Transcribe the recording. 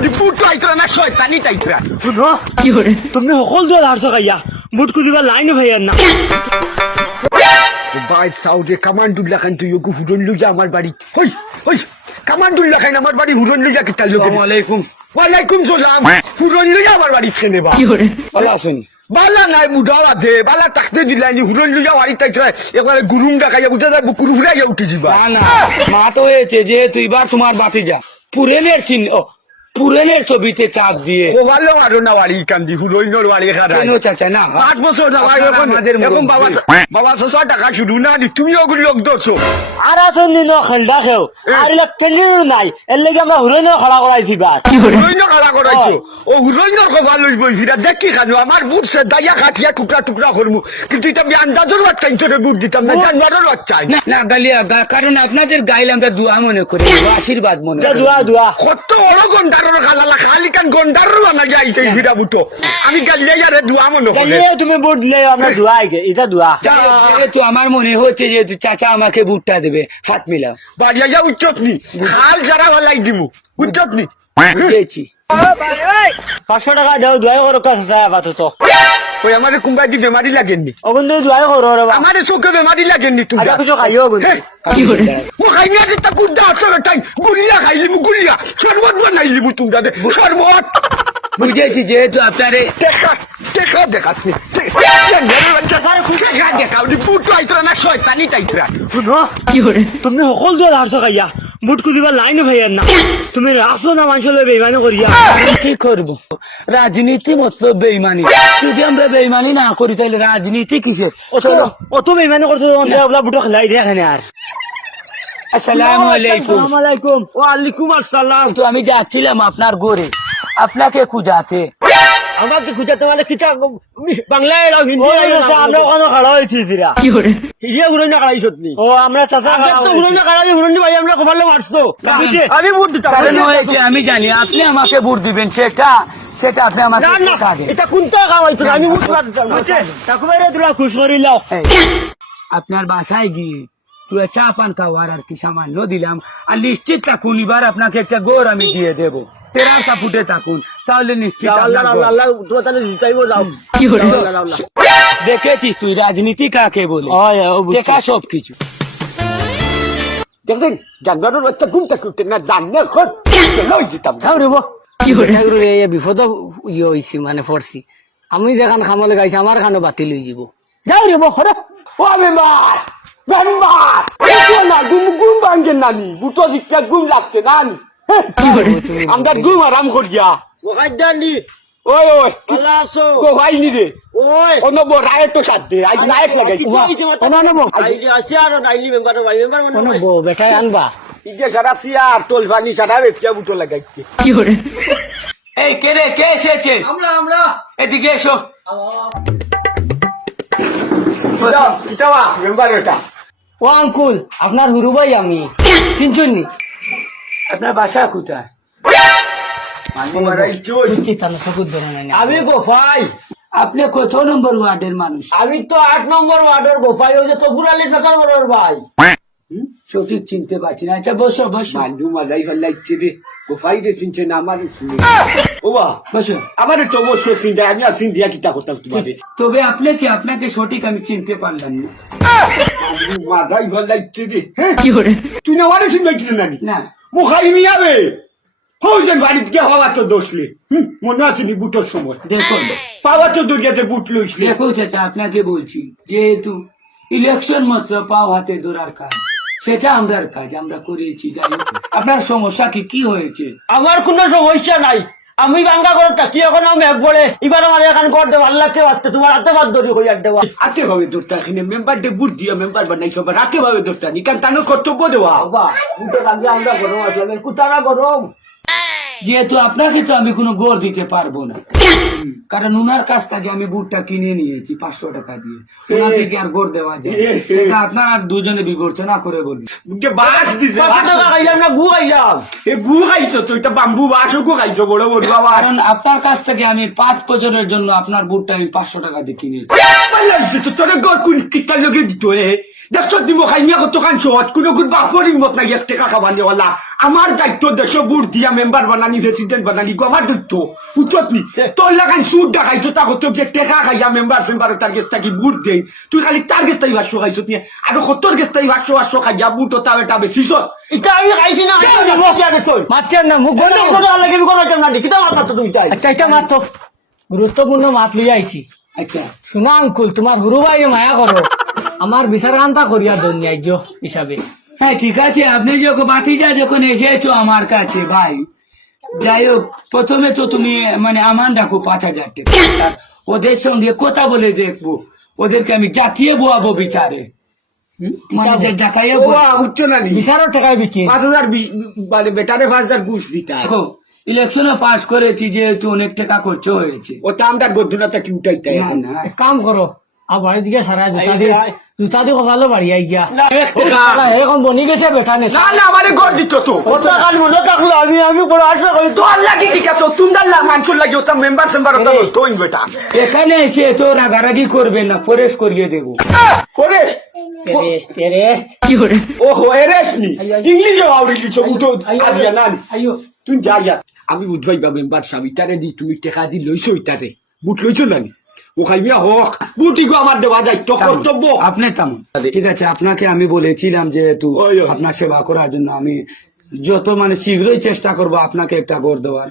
ওটি বুট আইতরা না শয়তানি তাইতরা শুনো তুমি সকল দিয়ে হারছো খাইয়া বুট কুদিবা লাইন ভাইয়ার না ভাই সাউদে কামান্ডুল্লাহ খান তুই ওকে হুরন লইয়া আমার বাড়ি হই হই কামান্ডুল্লাহ খান আমার বাড়ি হুরন লইয়া কি তার লোক আসসালামু আলাইকুম। ওয়ালাইকুম সালাম হুরন লইয়া আমার বাড়ি খেনে বা ভালো আছেন? বালা নাই মুডাওয়া দে বালা তাকতে দিলানি হুরন লইয়া বাড়ি তাইতরা একবারে গুরুম ডাকাইয়া উঠে যায় বুকুর হুরাইয়া উঠে যাবা না না, মা তো হয়েছে যেহেতু এবার তোমার বাতিজা পুরেনের ছবিতে চাপ দিয়ে ও ভালো আরো না বাড়ি কান্দি হুরইনর বাড়ি খারাপ কেন চাচা না 5 বছর না ভাই আপনারা আমাদের এখন বাবা মুরব্বি। বাবা 600 টাকা শুরু না নি তুমি ওগুলো লোক দছো আর আছো নিন খেলডা খেও আর ইলা কেন্দ্র নাই এর লাগি আমরা হুরইন খেলা করাইছি বা হুরইন খালা করাইছো ও হুরইনর কবা লইব ফিরা দেখি খানো আমার বুট সে দাইয়া খাটিয়া টুকরা টুকরা করমু কিন্তু এটা আমি আন্দাজের বাচ্চা ইন্তরে বুট দিতাম না জানবারও বাচ্চা না না গালিয়া কারণ আপনাদের গাইলে আমরা দোয়া মনে করি আশীর্বাদ মনে করি দোয়া কত বড় গন্ডারের খালালা খালি কান গন্ডারের বানা যাইছে ফিরা বুটো আমি গালিয়া ইয়ারে দুয়া মনে করে কেন তুমি বুট দিলে আমরা দোয়া আইগে এটা দোয়া যেহেতু আমার মনে হচ্ছে যে চাচা আমাকে বুটটা দেবে, হাত মিলাও। বাড়িয়া যা উচ্চপনি খাল যারা ভালাই দিমু উচ্চপনি বুঝেছি। 500 টাকা দাও দোয়া করো কাছে আপাতত ওই আমারে কুম্বাই বেমারি লাগেননি ওখান থেকে দোয়া করো রে আমারে চোখে বেমারি লাগেননি তুমি আচ্ছা কিছু খাইও বলছি কি করে ও খাইনা যে তা গুড়া আসলে তাই গুলিয়া খাইলিমু গুলিয়া শরবত বানাইলিমু তুমি দাদে শরবত বুঝেছি যেহেতু আপনারে দেখা দেখা দেখাচ্ছি দেখাও বুট আইতরা না শয়তানি তাইতরা শুনো তুমি সকল দিয়ে হারছো খাইয়া বুট কুদিবা লাইন ভাইয়ার না তুমি রাখছো না মানুষের বেইমানি করিয়া কি করব? রাজনীতি মতলব বেইমানি। যদি আমরা বেইমানি না করি তাহলে রাজনীতি কিসের? চলো। অত বেইমানি করছো বুটো খেলাই দিয়ে এখানে আর আসসালামু আলাইকুম। আসসালামু আলাইকুম ওয়ালাইকুম আসসালাম তো আমি যাচ্ছিলাম আপনার ঘরে আপনাকে খুঁজাতে। আমাকে খুঁজাতে মানে কিটা বাংলায় এলাও হিন্দি আমরা ওখানে খাড়া হয়েছি ফিরা হিরিয়া ঘুরে না খাড়াই সত্যি ও আমরা চাচা তো ঘুরে না খাড়াই ঘুরে ভাই আমরা কমালে মারছো আমি ভোট দিতাম কারণ হয়েছে আমি জানি আপনি আমাকে ভোট দিবেন, সেটা আপনি আমাকে না না শেখাবেন। এটা কোনটা কাম হইতো আমি ভোট দিতাম তাকে বাইরে তোরা খুশ করিলাও আপনার বাসায় গিয়ে তুই চা পান খাওয়ার আর কি সামান্য দিলাম, আর নিশ্চিত থাকুন এবার আপনাকে একটা গোর আমি দিয়ে দেবো। তেরাসা ফুটে থাকুন, তাহলে নিশ্চিত আল্লাহ আপনার গোর। আল্লাহ তোমার তাহলে জিতাইবো যাও দেখেছিস তুই রাজনীতি কাকে বলে, দেখা সব কিছু। দেখবেন জানবারের বাচ্চা ঘুমটা করতে না জানলে খোঁজ লই যেতাম বিপদ ইয়ে হয়েছি মানে পড়ছি আমি যেখান খামলে গাইছি আমার খানো বাতিল হয়ে যাব যাও রে বহরে ও মেম্বার মেম্বার না ঘুম ভাঙ্গেন নানি বুটো জিকা ঘুম লাগছে নানি আমরা ঘুম আরাম করিয়া ওখানে ওই ওই আল্লাহ আসো তো ভাই নি রে ওই অনব রায়ত তো সাথে আজ নায়ক লাগাইছি আসি আর নাইলি মেম্বার ভাই মেম্বার কোনো বউ বেটাই আনবা ইগে সারা সিয়ার তোল বানি সারা বেচিয়া বুটো লাগাইছে এই কে রে, কে এসেছে? আমরা এদিকে এসো। কিতাবা মেম্বার ওটা ও আঙ্কুল আপনার হুরু ভাই আমি চিনছুন নি আপনার বাসা কোথায়? আমি গোফাই আপনি কত নম্বর ওয়ার্ডের মানুষ? আমি তো 8 নম্বর ওয়ার্ডের গোফাই ওই যে তপুর আলী সরকার বড়র ভাই সঠিক চিনতে পারছি না। আচ্ছা বসো বসো মান্ডু মালাই ফেলাইছে রে গোফাই রে চিনছে না আমার ও বা বসো। আমার তো অবশ্যই চিন্তা আমি আর চিন্তা কিতা করতাম তোমাদের তবে আপনাকে সঠিক আমি চিনতে পারলাম না। মালাই ফেলাইছে রে তুই না আমার চিন্তা নানি না মুখাই মিয়াবে হৌজেন বাড়িতে গিয়ে হওয়া তো দোষলে মনে আসেনি বুটোর সময় দেখুন পাওয়া তো তোর কাছে বুট লইসলে দেখো চাচা আপনাকে বলছি যেহেতু ইলেকশন মাত্র পাও হাতে ধরার কাজ, সেটা আমরার কাজ আমরা করেছি। যাই হোক, আপনার সমস্যা কি হয়েছে? আমার কোনো সমস্যা নাই আমি বাঙ্গা করে থাকি এখন আমি এক বলে এবার আমার এখান কর দেব আল্লাহকে আসতে তোমার হাতে বাদ ধরি হই আর দেওয়া আকে ভাবে দোরটা এখানে মেম্বার ডে বুট দিয়া মেম্বার বানাই সবার আকে ভাবে দোরটা নিকান তানোর কর্তব্য দেওয়া বাবা দুটো কাজে আমরা গরম আসলাম কুতারা গরম যেহেতু আপনাকে তো আমি কোনো গোর দিতে পারবো না, কারণ উনার কাছ থেকে আমি বুটটা কিনে নিয়েছি 500 টাকা দিয়ে। ওনার থেকে আর গোর দেওয়া যায় সেটা আপনারা দুজনে বিবেচনা করে বলুন। বাস দিছে টাকা খাইলাম না গু খাইলাম এ গু খাইছো তো এটা বাম্বু বাসও খাইছো বড় বড় বাবা কারণ আপনার কাছ থেকে আমি 5 বছরের জন্য আপনার বুটটা আমি 500 টাকা দিয়ে কিনেছি। পাইলাইছে তো তোর গর কোন কিতা লগে দিত এ দেখছ দিমো খাইনিয়া কত কান শহর কোন কোন বাপরি মত না 1 টাকা খাবানি ওলা আমার দায়িত্ব দেশ বুট দিয়া মেম্বার বানানি বানানি প্রেসিডেন্ট বানানি গমার দৈত্য উচ্চত নি তোর লাগান সুদ ডাকাইছো তা হতো যে টেকা খাইয়া মেম্বার সেম্বার তার গেছ থাকি বুট দেই তুই খালি তার গেছ তাই 500 খাইছো নিয়ে আর 70 গেছ তাই 500 খাইয়া বুট তা এটা বেশি সত এটা আমি খাইছি না মাতছেন না মুখ বন্ধ লাগে কথা না কিতা মাত তুমি তাই আচ্ছা এটা মাত গুরুত্বপূর্ণ মাত লইয়া আইছি আচ্ছা শোনা আঙ্কুল তোমার হুরু ভাই মায়া করো আমার বিচার কান্তা করিয়া দন ন্যায্য হিসাবে হ্যাঁ ঠিক আছে আপনি যখন বাতিজা যখন এসেছো আমার কাছে ভাই যাই হোক প্রথমে তো তুমি মানে আমান রাখো 5,000 টাকা আর ওদের সঙ্গে কথা বলে দেখবো ওদেরকে আমি জাকিয়ে বোয়াবো বিচারে মানে যে জাকাইয়ে ও উচ্চ না নি বিচারও টাকায় বিকি 5000 মানে বেটারে 5000 ঘুষ দিতা দেখো ইলেকশনে পাস করেছি যেহেতু অনেক টাকা খরচ হয়েছে ও তামটা গদ্দুনাটা কি উঠাইতা না এখন না এক কাম করো আর বাড়ির দিকে সারা জুতা দিয়ে কপালো বাড়ি আই গিয়া এরকম বনি গেছে বেটা নে না না আমারে গড় দিত তো ওটা কাল মনে থাকলো আমি বড় আশা করি তোর লাগি ঠিক আছে তোমরা মানুষের লাগি ওটা মেম্বার সেম্বার ওটা তোই বেটা এখানে এসে তো রাগারাগি করবে না ফরেস্ট করিয়ে দেবো করে টেরেস্ট ওহো এরেস নি ইংলিশে আউরি কিছু উঠো আদিয়া না আইও তুই যা যা আমি বুঝবাই বা মেম্বার সাহেব ইটারে দি তুমি টাকা দি লইছো ইটারে বুট লইছো না নি ও খাইবিয়া হোক বুটি গো আমার দেওয়া দায়িত্ব কর্তব্য আপনি তেমন ঠিক আছে আপনাকে আমি বলেছিলাম যেহেতু ওই, ওই। আপনার সেবা করার জন্য আমি যত মানে শীঘ্রই চেষ্টা করবো আপনাকে একটা গড় দেওয়ার